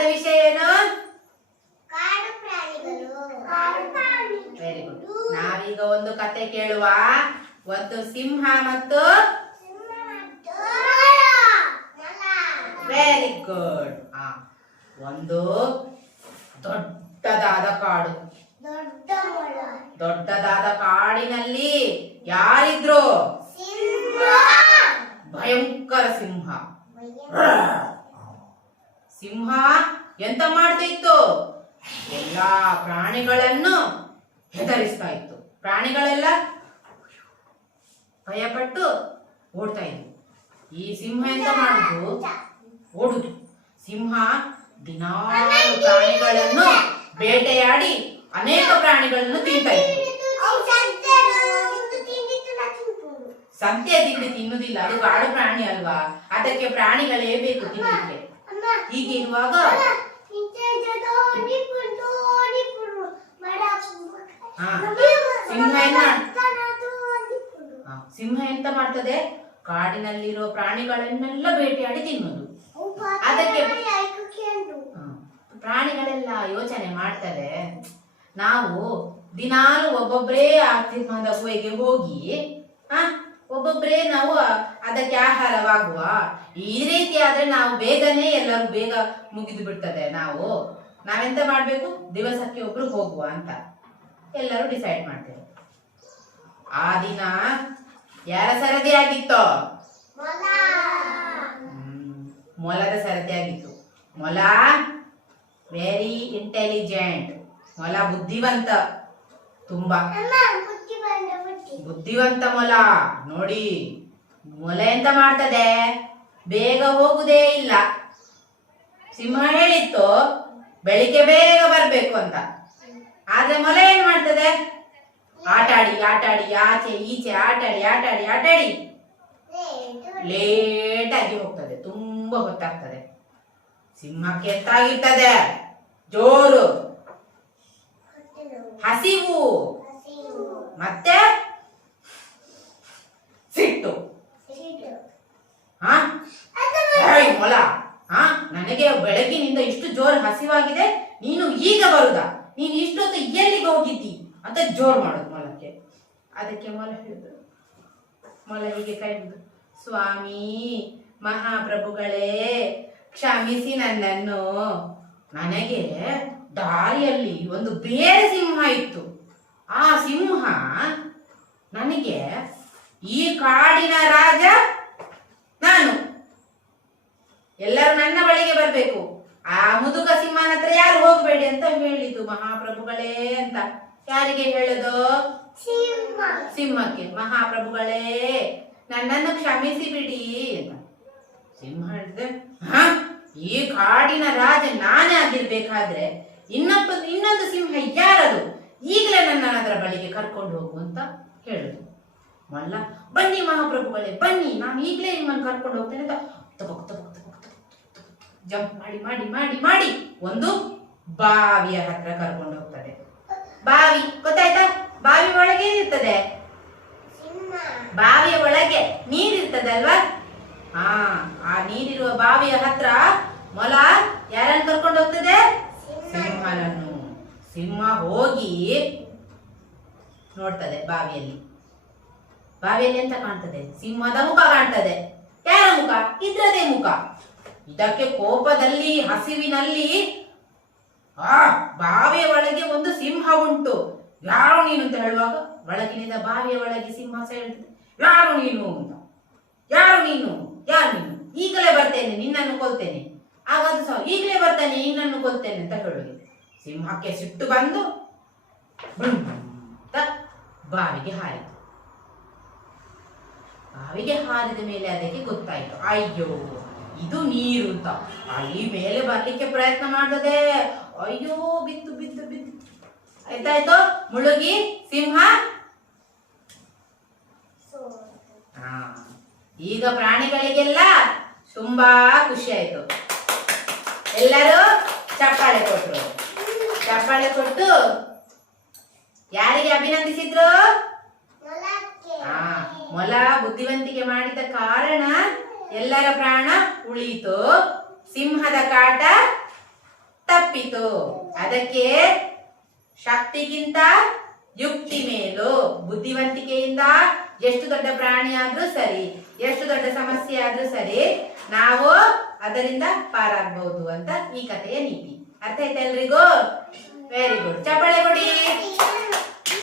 ಇವತ್ತಾದ ವಿಷಯ ಏನು? ಕಾಡು ಪ್ರಾಣಿಗಳು. Very good. ನಾವೀಗ ಒಂದು ಕತೆ ಕೇಳುವ. ಒಂದು ಸಿಂಹ ಮತ್ತು ವೆರಿ ಗುಡ್. ಒಂದು ದೊಡ್ಡದಾದ ಕಾಡು. ದೊಡ್ಡದಾದ ಕಾಡಿನಲ್ಲಿ ಯಾರಿದ್ರು? ಭಯಂಕರ ಸಿಂಹ. ಸಿಂಹ ಎಂತ ಮಾಡ್ತಾ ಇತ್ತು? ಎಲ್ಲಾ ಪ್ರಾಣಿಗಳನ್ನು ಹೆದರಿಸ್ತಾ ಇತ್ತು. ಪ್ರಾಣಿಗಳೆಲ್ಲ ಭಯಪಟ್ಟು ಓಡ್ತಾ ಇದ್ವು. ಈ ಸಿಂಹ ಎಂತ ಮಾಡುದು? ಓಡುದು. ಸಿಂಹ ದಿನಾಲು ಪ್ರಾಣಿಗಳನ್ನು ಬೇಟೆಯಾಡಿ ಅನೇಕ ಪ್ರಾಣಿಗಳನ್ನು ತಿಂತಾ ಇತ್ತು. ಸಂತೆ ತಿಂಡಿ ತಿನ್ನುವುದಿಲ್ಲ, ಅದು ಕಾಡು ಪ್ರಾಣಿ ಅಲ್ವಾ, ಅದಕ್ಕೆ ಪ್ರಾಣಿಗಳೇ ಬೇಕು ತಿನ್ನಲಿಕ್ಕೆ. ಹೀಗೆ ಇರುವಾಗ ಸಿಂಹ ಎಂತ ಮಾಡ್ತದೆ? ಕಾಡಿನಲ್ಲಿರೋ ಪ್ರಾಣಿಗಳನ್ನೆಲ್ಲ ಬೇಟೆಯಾಡಿ ತಿನ್ನುವುದು. ಅದಕ್ಕೆ ಪ್ರಾಣಿಗಳೆಲ್ಲ ಯೋಚನೆ ಮಾಡ್ತದೆ, ನಾವು ದಿನಾಲು ಒಬ್ಬೊಬ್ಬರೇ ಆ ಸಿಂಹದ ಗುಹೆಗೆ ಹೋಗಿ ಒಬ್ಬೊಬ್ಬರೇ ನಾವು ಅದಕ್ಕೆ ಆಹಾರವಾಗುವ. ಈ ರೀತಿ ಆದ್ರೆ ನಾವು ಬೇಗನೆ ಎಲ್ಲರೂ ಬೇಗ ಮುಗಿದು ಬಿಡ್ತದೆ. ನಾವೆಂತ ಮಾಡ್ಬೇಕು? ದಿವಸಕ್ಕೆ ಒಬ್ರು ಹೋಗುವ ಅಂತ ಎಲ್ಲರೂ ಡಿಸೈಡ್ ಮಾಡ್ತೇವೆ. ಆ ದಿನ ಯಾರ ಸರದಿ ಆಗಿತ್ತೋ? ಮೊಲದ ಸರದಿ ಆಗಿತ್ತು. ಮೊಲ ವೆರಿ ಇಂಟೆಲಿಜೆಂಟ್. ಮೊಲ ಬುದ್ಧಿವಂತ, ತುಂಬಾ ಬುದ್ಧಿವಂತ ಮೊಲ. ನೋಡಿ, ಮೊಲ ಎಂತ ಮಾಡ್ತದೆ? ಬೇಗ ಹೋಗುದೇ ಇಲ್ಲ. ಸಿಂಹ ಹೇಳಿತ್ತು ಬೆಳಿಗ್ಗೆ ಬೇಗ ಬರ್ಬೇಕು ಅಂತ. ಆದ್ರೆ ಮೊಲ ಏನ್ ಮಾಡ್ತದೆ? ಆಟಾಡಿ ಆಟಾಡಿ ಆಚೆ ಈಚೆ ಆಟಾಡಿ ಲೇಟ್ ಆಗಿ ಹೋಗ್ತದೆ. ತುಂಬಾ ಹೊತ್ತಾಗ್ತದೆ. ಸಿಂಹಕ್ಕೆ ಎಂತಾಗಿರ್ತದೆ? ಜೋರು, ಹಸಿವು, ಮತ್ತೆ ಸಿಟ್ಟು. ಮೊಲ, ನನಗೆ ಬೆಳಗಿನಿಂದ ಇಷ್ಟು ಜೋರು ಹಸಿವಾಗಿದೆ, ನೀನು ಈಗ ಬರುದಾ? ನೀನು ಇಷ್ಟೊತ್ತು ಎಲ್ಲಿಗೆ ಹೋಗಿದ್ದಿ ಅಂತ ಜೋರ್ ಮಾಡೋದು ಮೊಲಕ್ಕೆ. ಅದಕ್ಕೆ ಮೊಲ ಹೇಳಿದ್ರು, ಮೊಲ ಹೀಗೆ ಕೈ ಮುಗಿದು, ಸ್ವಾಮಿ ಮಹಾಪ್ರಭುಗಳೇ ಕ್ಷಮಿಸಿ ನನ್ನನ್ನು. ನನಗೆ ದಾರಿಯಲ್ಲಿ ಒಂದು ಬೇರೆ ಸಿಂಹ ಇತ್ತು. ಆ ಸಿಂಹ ನನಗೆ ಈ ಕಾಡಿನ ರಾಜ ನಾನು, ಎಲ್ಲರೂ ನನ್ನ ಬಳಿಗೆ ಬರ್ಬೇಕು, ಆ ಮುದುಕ ಸಿಂಹನ ಹತ್ರ ಯಾರು ಹೋಗ್ಬೇಡಿ ಅಂತ ಹೇಳಿದ್ದು ಮಹಾಪ್ರಭುಗಳೇ ಅಂತ. ಯಾರಿಗೆ ಹೇಳೋದು? ಸಿಂಹಕ್ಕೆ. ಮಹಾಪ್ರಭುಗಳೇ ನನ್ನನ್ನು ಕ್ಷಮಿಸಿ ಬಿಡಿ ಅಂತ. ಸಿಂಹ ಹೇಳಿದೆ, ಈ ಕಾಡಿನ ರಾಜ ನಾನೇ ಆಗಿರ್ಬೇಕಾದ್ರೆ ಇನ್ನೊಂದು ಸಿಂಹ ಯಾರದು? ಈಗಲೇ ನನ್ನ ಅದರ ಬಳಿಗೆ ಕರ್ಕೊಂಡು ಹೋಗು ಅಂತ ಹೇಳುದು. ಮಲ್ಲ, ಬನ್ನಿ ಮಹಾಪ್ರಭುಗಳೇ ಬನ್ನಿ, ನಾನು ಈಗಲೇ ನಿಮ್ಮನ್ನು ಕರ್ಕೊಂಡು ಹೋಗ್ತೇನೆ ಅಂತ ಜಂಪ್ ಮಾಡಿ ಮಾಡಿ ಮಾಡಿ ಮಾಡಿ ಒಂದು ಬಾವಿಯ ಹತ್ರ ಕರ್ಕೊಂಡು ಹೋಗ್ತದೆ. ಬಾವಿ ಗೊತ್ತಾಯ್ತಾ? ಬಾವಿ ಒಳಗೆ ಏನಿರ್ತದೆ? ಬಾವಿಯ ಒಳಗೆ ನೀರಿರ್ತದೆ ಅಲ್ವಾ? ಆ ನೀರಿರುವ ಬಾವಿಯ ಹತ್ರ ಮೊಲ ಯಾರನ್ನು ಕರ್ಕೊಂಡು ಹೋಗ್ತದೆ? ಸಿಂಹನನ್ನು. ಸಿಂಹ ಹೋಗಿ ನೋಡ್ತದೆ ಬಾವಿಯಲ್ಲಿ. ಬಾವಿಯಲ್ಲಿ ಎಂತ ಕಾಣ್ತದೆ? ಸಿಂಹದ ಮುಖ ಕಾಣ್ತದೆ. ಯಾರ ಮುಖ? ಇದ್ರದೇ ಮುಖ. ಇದಕ್ಕೆ ಕೋಪದಲ್ಲಿ ಹಸಿವಿನಲ್ಲಿ ಬಾವಿಯ ಒಳಗೆ ಒಂದು ಸಿಂಹ ಉಂಟು, ಯಾರು ನೀನು ಅಂತ ಹೇಳುವಾಗ ಒಳಗಿನಿಂದ ಬಾವಿಯ ಒಳಗೆ ಸಿಂಹ ಹೇಳ್ತದೆ, ಯಾರು ನೀನು ಅಂತ. ಯಾರು ನೀನು? ಈಗಲೇ ಬರ್ತೇನೆ, ನಿನ್ನನ್ನು ಕೊಲ್ತೇನೆ. ಹಾಗಾದ್ರೆ ಸಹ ಈಗಲೇ ಬರ್ತಾನೆ, ನಿನ್ನನ್ನು ಕೊಲ್ತೇನೆ ಅಂತ ಹೇಳುದು. ಸಿಂಹಕ್ಕೆ ಸಿಟ್ಟು ಬಂದು ಬಾವಿಗೆ ಹಾರಿತು. ಬಾವಿಗೆ ಹಾರಿದ ಮೇಲೆ ಅದಕ್ಕೆ ಗೊತ್ತಾಯ್ತು, ಅಯ್ಯೋ ಇದು ನೀರು ಅಂತ. ಅಲ್ಲಿ ಮೇಲೆ ಬರ್ಲಿಕ್ಕೆ ಪ್ರಯತ್ನ ಮಾಡ್ತದೆ. ಅಯ್ಯೋ ಬಿತ್ತು ಬಿತ್ತು ಬಿತ್ತು ಆಯ್ತಾಯ್ತು, ಮುಳುಗಿ ಸಿಂಹ. ಈಗ ಪ್ರಾಣಿಗಳಿಗೆಲ್ಲ ತುಂಬಾ ಖುಷಿ ಆಯ್ತು. ಎಲ್ಲರೂ ಚಪ್ಪಾಳೆ ಕೊಟ್ರು. ಚಪ್ಪಾಳೆ ಕೊಟ್ಟು ಯಾರಿಗೆ ಅಭಿನಂದಿಸಿದ್ರು? ಮೊಲ ಬುದ್ಧಿವಂತಿಕೆ ಮಾಡಿದ ಕಾರಣ ಎಲ್ಲರ ಪ್ರಾಣ ಉಳಿಯಿತು. ಸಿಂಹದ ಕಾಟ ತಪ್ಪಿತು. ಅದಕ್ಕೆ ಶಕ್ತಿಗಿಂತ ಯುಕ್ತಿ ಮೇಲು. ಬುದ್ಧಿವಂತಿಕೆಯಿಂದ ಎಷ್ಟು ದೊಡ್ಡ ಪ್ರಾಣಿ ಆದ್ರೂ ಸರಿ, ಎಷ್ಟು ದೊಡ್ಡ ಸಮಸ್ಯೆ ಆದ್ರೂ ಸರಿ, ನಾವು ಅದರಿಂದ ಪಾರಾಗಬಹುದು ಅಂತ ಈ ಕಥೆಯ ನೀತಿ. ಅರ್ಥ ಆಯ್ತಾ ಎಲ್ರಿಗೂ? Very good. ಚಪ್ಪಾಳೆ ಕೊಡಿ.